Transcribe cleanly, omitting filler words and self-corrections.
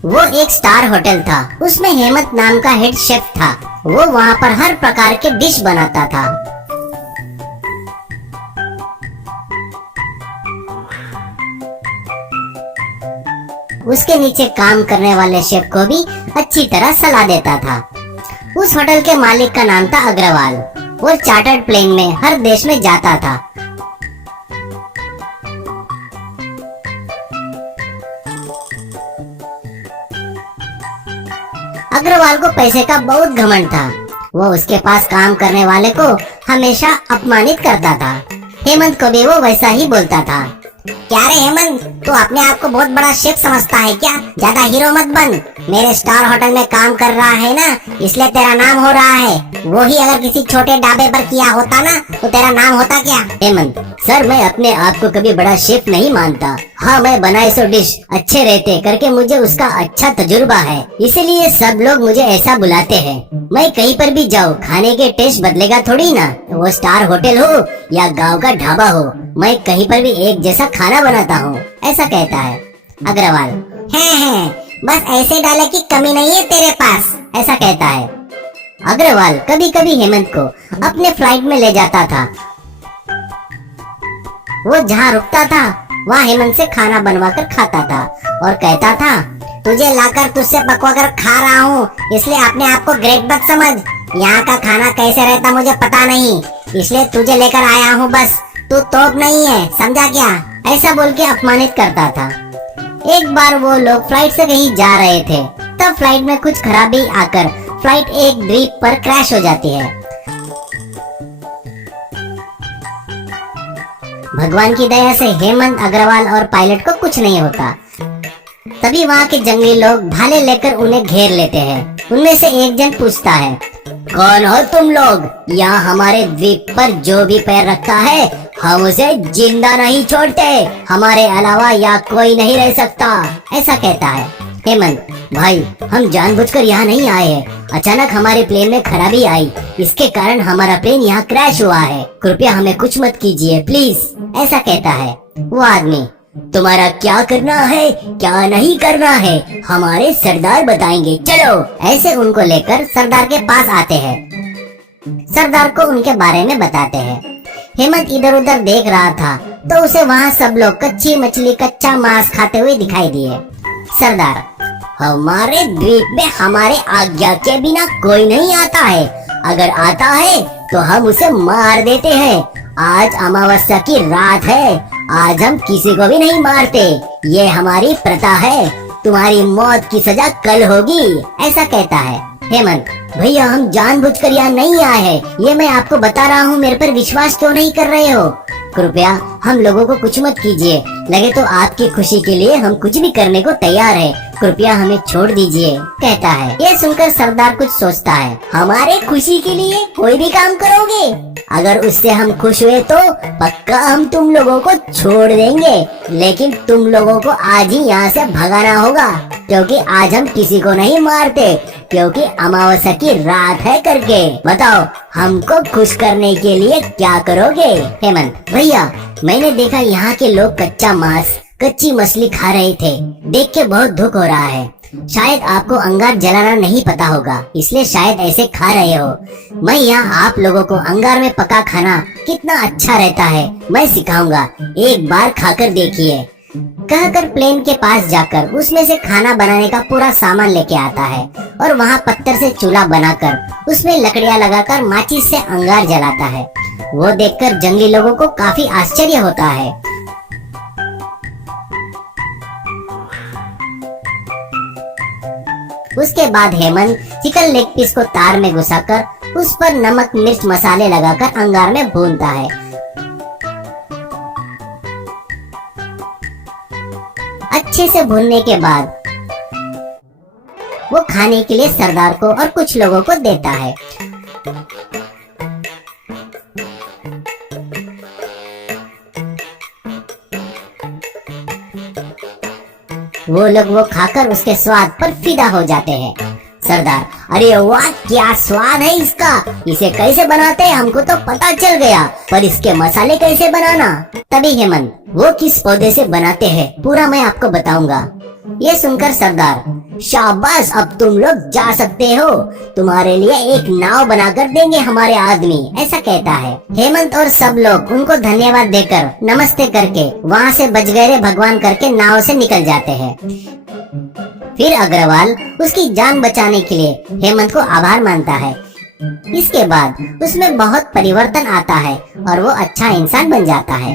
वो एक star hotel था। उसमें हेमंत नाम का हेड शेफ था। वो वहाँ पर हर प्रकार के डिश बनाता था। उसके नीचे काम करने वाले शेफ को भी अच्छी तरह सलाह देता था। उस होटल के मालिक का नाम था अग्रवाल। वो चार्टर्ड प्लेन में हर देश में जाता था। अग्रवाल को पैसे का बहुत घमंड था। वो उसके पास काम करने वाले को हमेशा अपमानित करता था। हेमंत को भी वो वैसा ही बोलता था। क्या रे हेमंत, तू अपने आप को बहुत बड़ा शेफ समझता है क्या? ज्यादा हीरो मत बन। मेरे स्टार होटल में काम कर रहा है ना, इसलिए तेरा नाम हो रहा है। वो ही अगर किसी छोटे ढाबे पर किया होता ना, तो तेरा नाम होता क्या? हेमंत, सर मैं अपने आप को कभी बड़ा शेफ नहीं मानता। हाँ, मैं बनाए सो डिश अच्छे रहते करके मुझे उसका अच्छा तजुर्बा है, इसीलिए सब लोग मुझे ऐसा बुलाते हैं। मैं कहीं पर भी जाऊँ, खाने के टेस्ट बदलेगा थोड़ी ना। वो स्टार होटल हो या गाँव का ढाबा हो, मैं कहीं पर भी एक जैसा खाना बनाता हूँ, ऐसा कहता है अग्रवाल। है, बस ऐसे डाले की कमी नहीं है तेरे पास, ऐसा कहता है अग्रवाल। कभी कभी हेमंत को अपने फ्लाइट में ले जाता था। वो जहाँ रुकता था वहाँ हेमंत से खाना बनवा कर खाता था और कहता था, तुझे लाकर तुझसे पकवा कर खा रहा हूँ, इसलिए अपने आप को ग्रेट मत समझ। यहाँ का खाना कैसे रहता मुझे पता नहीं, इसलिए तुझे लेकर आया हूँ। बस तू तोप नहीं है, समझा क्या? ऐसा बोल के अपमानित करता था। एक बार वो लोग फ्लाइट से कहीं जा रहे थे, तब फ्लाइट में कुछ खराबी आकर फ्लाइट एक द्वीप पर क्रैश हो जाती है। भगवान की दया से हेमंत, अग्रवाल और पायलट को कुछ नहीं होता। तभी वहाँ के जंगली लोग भाले लेकर उन्हें घेर लेते हैं। उनमें से एक जन पूछता है, कौन हो तुम लोग? यहाँ हमारे द्वीप पर जो भी पैर रखता है हम उसे जिंदा नहीं छोड़ते। हमारे अलावा यहाँ कोई नहीं रह सकता, ऐसा कहता है हेमंत। भाई, हम जानबूझकर यहाँ नहीं आए हैं। अचानक हमारे प्लेन में खराबी आई, इसके कारण हमारा प्लेन यहाँ क्रैश हुआ है। कृपया हमें कुछ मत कीजिए प्लीज, ऐसा कहता है वो आदमी। तुम्हारा क्या करना है क्या नहीं करना है हमारे सरदार बताएंगे, चलो। ऐसे उनको लेकर सरदार के पास आते हैं। सरदार को उनके बारे में बताते हैं। हेमंत इधर उधर देख रहा था तो उसे वहाँ सब लोग कच्ची मछली, कच्चा मांस खाते हुए दिखाई दिए। सरदार, हमारे द्वीप में हमारे आज्ञा के बिना कोई नहीं आता है। अगर आता है तो हम उसे मार देते हैं। आज अमावस्या की रात है, आज हम किसी को भी नहीं मारते। ये हमारी प्रथा है। तुम्हारी मौत की सजा कल होगी, ऐसा कहता है हेमंत। भैया, हम जानबूझकर यहाँ नहीं आए हैं, ये मैं आपको बता रहा हूँ। मेरे पर विश्वास क्यों नहीं कर रहे हो? कृपया हम लोगों को कुछ मत कीजिए। लगे तो आपकी खुशी के लिए हम कुछ भी करने को तैयार है। कृपया हमें छोड़ दीजिए, कहता है। ये सुनकर सरदार कुछ सोचता है। हमारे खुशी के लिए कोई भी काम करोगे? अगर उससे हम खुश हुए तो पक्का हम तुम लोगों को छोड़ देंगे, लेकिन तुम लोगों को आज ही यहाँ से भगाना होगा, क्योंकि आज हम किसी को नहीं मारते, क्योंकि अमावस्या की रात है करके। बताओ, हमको खुश करने के लिए क्या करोगे? हेमंत, भैया मैंने देखा यहाँ के लोग कच्चा मांस, कच्ची मछली खा रहे थे, देख के बहुत दुख हो रहा है। शायद आपको अंगार जलाना नहीं पता होगा, इसलिए शायद ऐसे खा रहे हो। मैं यहाँ आप लोगों को अंगार में पका खाना कितना अच्छा रहता है मैं सिखाऊंगा, एक बार खाकर देखिए। कहकर प्लेन के पास जाकर उसमें से खाना बनाने का पूरा सामान लेके आता है और वहाँ पत्थर से चूल्हा बनाकर उसमें लकड़ियाँ लगाकर माचिस से अंगार जलाता है। वो देखकर जंगली लोगों को काफी आश्चर्य होता है। उसके बाद हेमंत चिकन लेग पीस को तार में घुसाकर उस पर नमक, मिर्च, मसाले लगाकर अंगार में भूनता है। अच्छे से भूनने के बाद वो खाने के लिए सरदार को और कुछ लोगों को देता है। वो लोग वो खाकर उसके स्वाद पर फिदा हो जाते हैं। सरदार, अरे वाह, क्या स्वाद है इसका, इसे कैसे बनाते हैं हमको तो पता चल गया, पर इसके मसाले कैसे बनाना? तभी हेमंत, वो किस पौधे से बनाते हैं पूरा मैं आपको बताऊंगा। ये सुनकर सरदार, शाबाश, अब तुम लोग जा सकते हो, तुम्हारे लिए एक नाव बनाकर देंगे हमारे आदमी, ऐसा कहता है। हेमंत और सब लोग उनको धन्यवाद देकर नमस्ते करके वहाँ से बच गए रे भगवान करके नाव से निकल जाते हैं। फिर अग्रवाल उसकी जान बचाने के लिए हेमंत को आभार मानता है। इसके बाद उसमें बहुत परिवर्तन आता है और वो अच्छा इंसान बन जाता है।